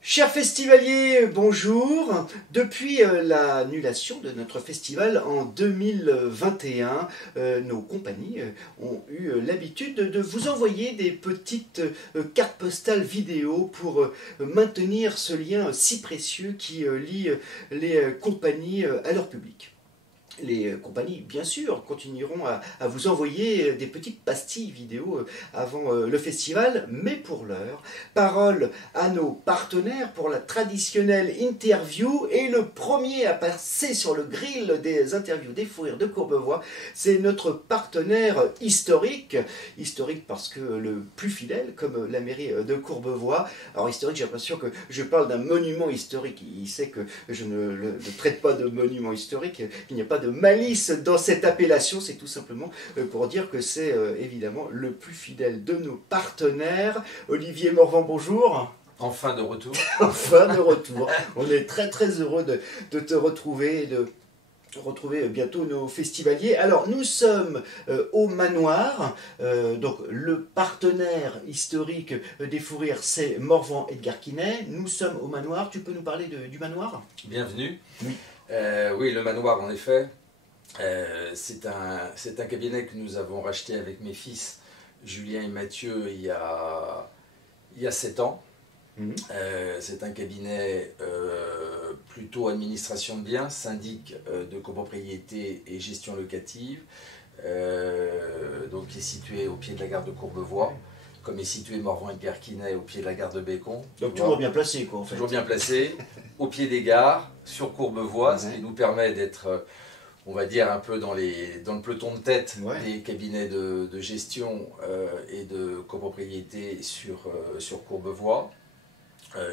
Chers festivaliers, bonjour. Depuis l'annulation de notre festival en 2021, nos compagnies ont eu l'habitude de vous envoyer des petites cartes postales vidéo pour maintenir ce lien si précieux qui lie les compagnies à leur public. Les compagnies, bien sûr, continueront à vous envoyer des petites pastilles vidéo avant le festival, mais pour l'heure, parole à nos partenaires pour la traditionnelle interview. Et le premier à passer sur le grill des interviews des fous rires de Courbevoie, c'est notre partenaire historique. Historique parce que le plus fidèle, comme la mairie de Courbevoie. Alors historique, j'ai l'impression que je parle d'un monument historique. Il sait que je ne le traite pas de monument historique, il n'y a pas de malice dans cette appellation, c'est tout simplement pour dire que c'est évidemment le plus fidèle de nos partenaires. Olivier Morvan, bonjour. Enfin de retour. Enfin de retour. On est très très heureux de te retrouver et de retrouver bientôt nos festivaliers. Alors nous sommes au Manoir, donc le partenaire historique des fous rires, c'est Morvan Edgar Quinet. Nous sommes au Manoir, tu peux nous parler du Manoir? Bienvenue. Oui. Oui, le Manoir en effet, c'est un cabinet que nous avons racheté avec mes fils Julien et Mathieu il y a 7 ans. C'est un cabinet plutôt administration de biens, syndic de copropriété et gestion locative, donc qui est situé au pied de la gare de Courbevoie, comme est situé Morvan Edgar Quinet au pied de la gare de Bécon. Donc toujours bien placé quoi en fait. Toujours bien placé, au pied des gares, sur Courbevoie, ce qui nous permet d'être, on va dire, un peu dans le peloton de tête des cabinets de gestion et de copropriété sur Courbevoie.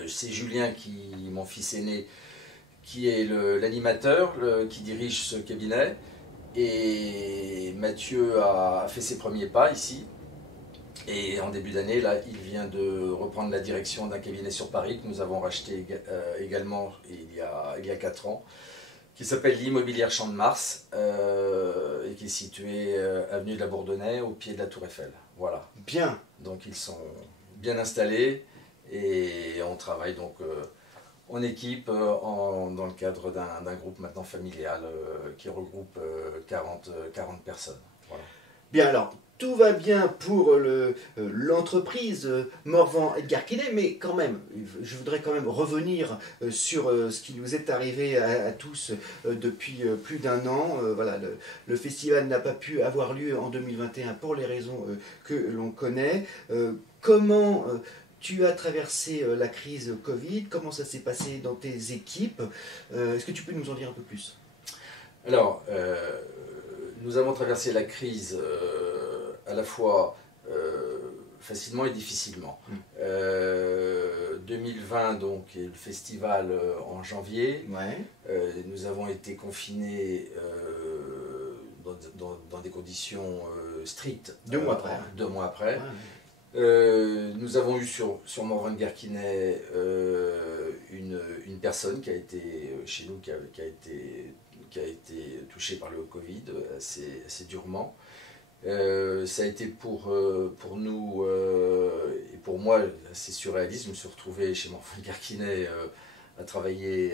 C'est Julien, mon fils aîné, qui est l'animateur, qui dirige ce cabinet. Et Mathieu a fait ses premiers pas ici. Et en début d'année, là, il vient de reprendre la direction d'un cabinet sur Paris que nous avons racheté également il y a 4 ans, qui s'appelle l'Immobilière Champ de Mars et qui est situé avenue de la Bourdonnais, au pied de la Tour Eiffel. Voilà. Bien. Donc ils sont bien installés. Et on travaille donc en équipe dans le cadre d'un groupe maintenant familial qui regroupe 40 personnes. Voilà. Bien, alors tout va bien pour l'entreprise Morvan Edgar Quinet, mais quand même, je voudrais quand même revenir sur ce qui nous est arrivé à tous depuis plus d'1 an. Voilà, le festival n'a pas pu avoir lieu en 2021 pour les raisons que l'on connaît. Comment tu as traversé la crise Covid? Comment ça s'est passé dans tes équipes? Est-ce que tu peux nous en dire un peu plus? Alors, nous avons traversé la crise à la fois facilement et difficilement. 2020, donc, est le festival en janvier. Nous avons été confinés dans des conditions strictes. 2 mois après. 2 mois après. Nous avons eu sur Morvan Edgar Quinet une personne qui a été chez nous, qui a été touchée par le Covid assez durement. Ça a été pour nous et pour moi assez surréaliste. Je me suis retrouvé chez Morvan Edgar Quinet à travailler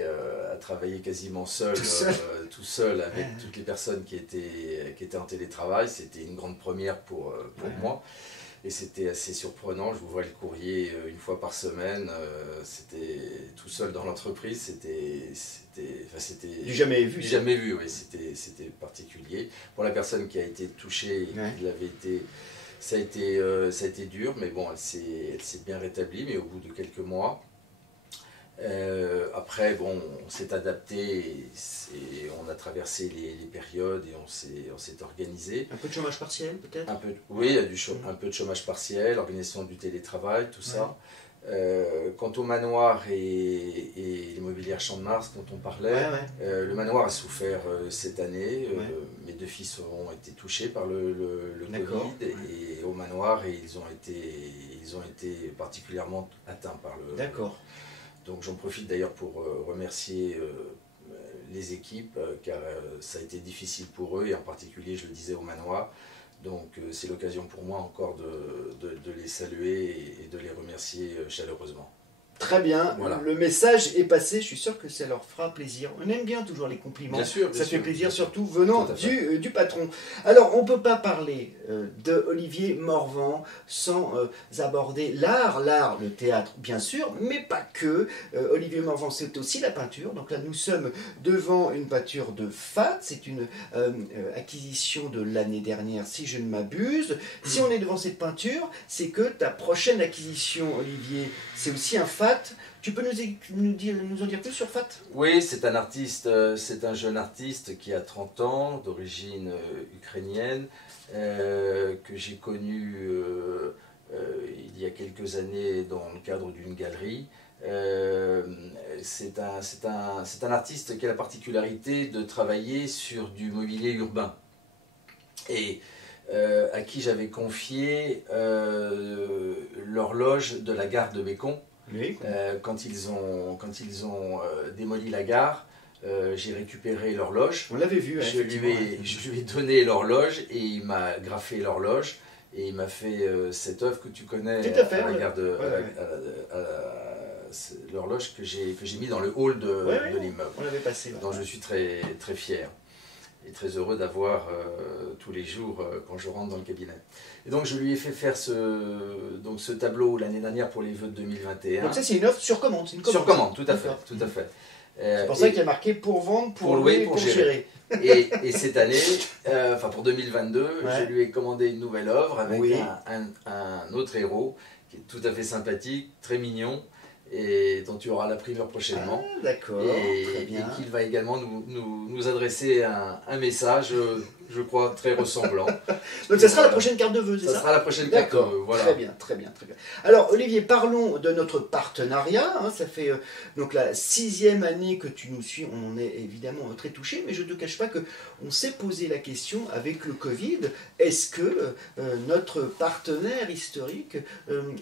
quasiment tout seul avec toutes les personnes qui étaient en télétravail. C'était une grande première pour moi. Et c'était assez surprenant. J'ouvrais le courrier 1 fois par semaine. C'était tout seul dans l'entreprise. C'était du jamais vu. Du jamais vu, oui. C'était particulier. Pour la personne qui a été touchée, qui l'avait été, ça a été dur, mais bon, elle s'est bien rétablie. Mais au bout de quelques mois, après, bon, on s'est adapté et on a traversé les périodes et on s'est organisé. Un peu de chômage partiel peut-être? Oui, il y a un peu de chômage partiel, organisation du télétravail, tout ça. Quant au Manoir et l'Immobilière Champ de Mars dont on parlait, le Manoir a souffert cette année. Mes 2 fils ont été touchés par le Covid et au Manoir et ils ont été particulièrement atteints par le... D'accord. Donc j'en profite d'ailleurs pour remercier les équipes, car ça a été difficile pour eux, et en particulier, je le disais, au manoir. Donc c'est l'occasion pour moi encore de les saluer et de les remercier chaleureusement. Très bien, voilà. Le message est passé, je suis sûr que ça leur fera plaisir. On aime bien toujours les compliments, bien sûr, ça fait plaisir surtout venant du patron. Alors on ne peut pas parler de Olivier Morvan sans aborder l'art, le théâtre bien sûr, mais pas que. Olivier Morvan c'est aussi la peinture, donc là nous sommes devant une peinture de Fat, c'est une acquisition de l'année dernière si je ne m'abuse. Si on est devant cette peinture, c'est que ta prochaine acquisition Olivier, c'est aussi un Fat. Tu peux nous en dire plus sur Fat? Oui, c'est un artiste, c'est un jeune artiste qui a 30 ans, d'origine ukrainienne, que j'ai connu il y a quelques années dans le cadre d'une galerie. C'est un artiste qui a la particularité de travailler sur du mobilier urbain et à qui j'avais confié l'horloge de la gare de Bécon. Oui. Quand ils ont démoli la gare, j'ai récupéré l'horloge. On l'avait vu. Je lui ai donné l'horloge et il m'a graffé l'horloge et il m'a fait cette œuvre que tu connais. Tout à fait. À la gare de l'horloge que j'ai mis dans le hall de l'immeuble. On l'avait passé. Donc je suis très très fier et très heureux d'avoir tous les jours quand je rentre dans le cabinet. Et donc je lui ai fait faire ce tableau l'année dernière pour les vœux de 2021. Donc ça c'est une offre sur commande, Sur commande, tout à fait, tout à fait. C'est pour ça qu'il y a marqué pour vendre, pour louer, pour gérer. Et cette année, enfin pour 2022, je lui ai commandé une nouvelle œuvre avec un autre héros qui est tout à fait sympathique, très mignon, et dont tu auras la primeur prochainement. Ah, d'accord, très bien. Et qu'il va également nous adresser un message, je crois, très ressemblant. Donc ça sera la prochaine carte de vœux, c'est ça? Ça sera la prochaine carte de vœux, voilà. Très bien, très bien, très bien. Alors Olivier, parlons de notre partenariat. Ça fait donc la 6e année que tu nous suis. On en est évidemment très touchés, mais je ne te cache pas qu'on s'est posé la question avec le Covid, est-ce que notre partenaire historique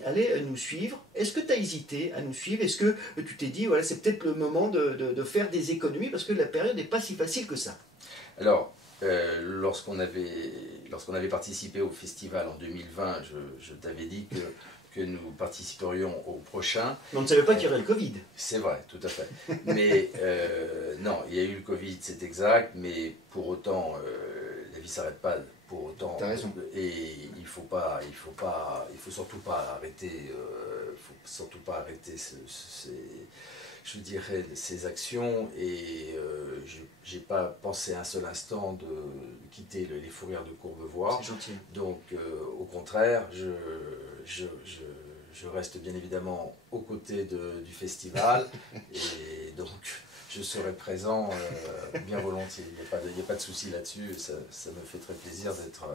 allait nous suivre? Est-ce que tu as hésité à nous suivre? Est-ce que tu t'es dit, voilà, c'est peut-être le moment de faire des économies parce que la période n'est pas si facile que ça? Alors, lorsqu'on avait participé au festival en 2020, je t'avais dit que nous participerions au prochain. Mais on ne savait pas qu'il y aurait le Covid. C'est vrai, tout à fait. Mais non, il y a eu le Covid, c'est exact, mais pour autant, la vie ne s'arrête pas pour autant. T'as raison. Et il faut surtout pas arrêter, je dirais, ces actions, et je n'ai pas pensé un seul instant de quitter les fourrières de Courbevoie. C'est gentil. Donc au contraire, je reste bien évidemment aux côtés du festival, et donc je serai présent bien volontiers. Il n'y a pas de souci là-dessus, ça me fait très plaisir d'être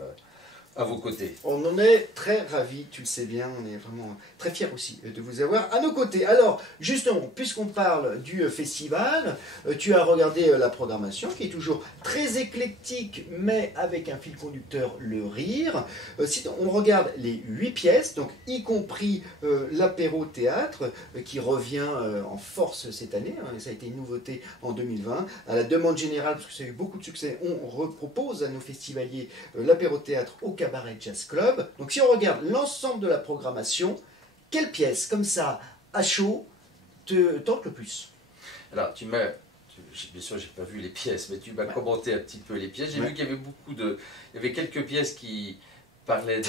à vos côtés. On en est très ravis, tu le sais bien, on est vraiment très fiers aussi de vous avoir à nos côtés. Alors, justement, puisqu'on parle du festival, tu as regardé la programmation qui est toujours très éclectique, mais avec un fil conducteur, le rire. Si on regarde les 8 pièces, donc y compris l'apéro théâtre, qui revient en force cette année, ça a été une nouveauté en 2020, à la demande générale, parce que ça a eu beaucoup de succès, on repropose à nos festivaliers l'apéro théâtre au Cabaret Jazz Club. Donc si on regarde l'ensemble de la programmation, quelle pièce, comme ça, à chaud, te tente le plus? Alors, bien sûr, j'ai pas vu les pièces, mais tu m'as commenté un petit peu les pièces. J'ai vu qu'il y avait il y avait quelques pièces qui parlaient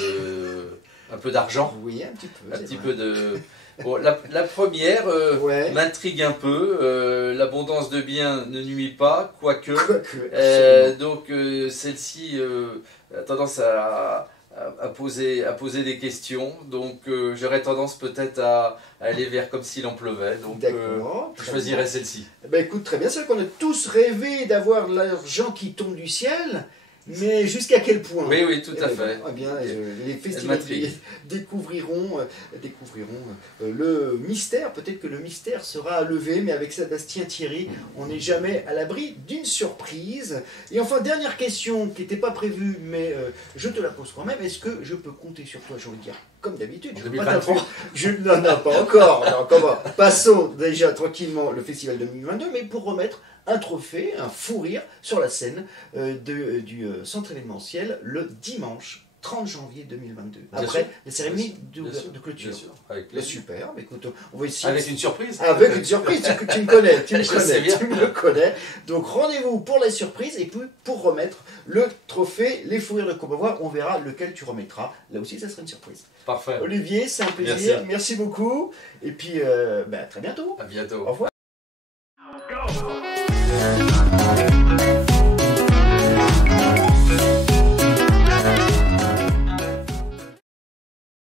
un peu d'argent. Oui, un petit peu. Un petit peu de... Bon, la première m'intrigue un peu. L'abondance de biens ne nuit pas, quoique. Donc celle-ci a tendance à poser des questions. Donc j'aurais tendance peut-être à aller vers comme s'il en pleuvait. Donc je choisirais celle-ci. Ben, écoute, très bien. C'est vrai qu'on a tous rêvé d'avoir l'argent qui tombe du ciel. Mais jusqu'à quel point? Oui, tout à fait. Eh bien, les festivaliers découvriront le mystère. Peut-être que le mystère sera levé, mais avec Sébastien Thierry, on n'est jamais à l'abri d'une surprise. Et enfin, dernière question qui n'était pas prévue, mais je te la pose quand même. Est-ce que je peux compter sur toi, j'ai envie de dire, comme d'habitude. 2023. Non, pas encore. Non, comment. Passons déjà tranquillement le festival 2022, mais pour remettre un trophée, un fou rire sur la scène du centre événementiel le dimanche 30 janvier 2022. Bien après sûr. la cérémonie Bien sûr. de clôture. Bien sûr, avec plaisir. Super, mais écoute, on va essayer. Avec une surprise. Avec une surprise, tu me connais, tu Je sais bien. me connais. Donc rendez-vous pour la surprise et puis pour remettre le trophée, les fous rires de Courbevoie, on verra lequel tu remettras. Là aussi, ça sera une surprise. Parfait. Olivier, c'est un plaisir. Merci Beaucoup. Et puis, à très bientôt. À bientôt. Au revoir.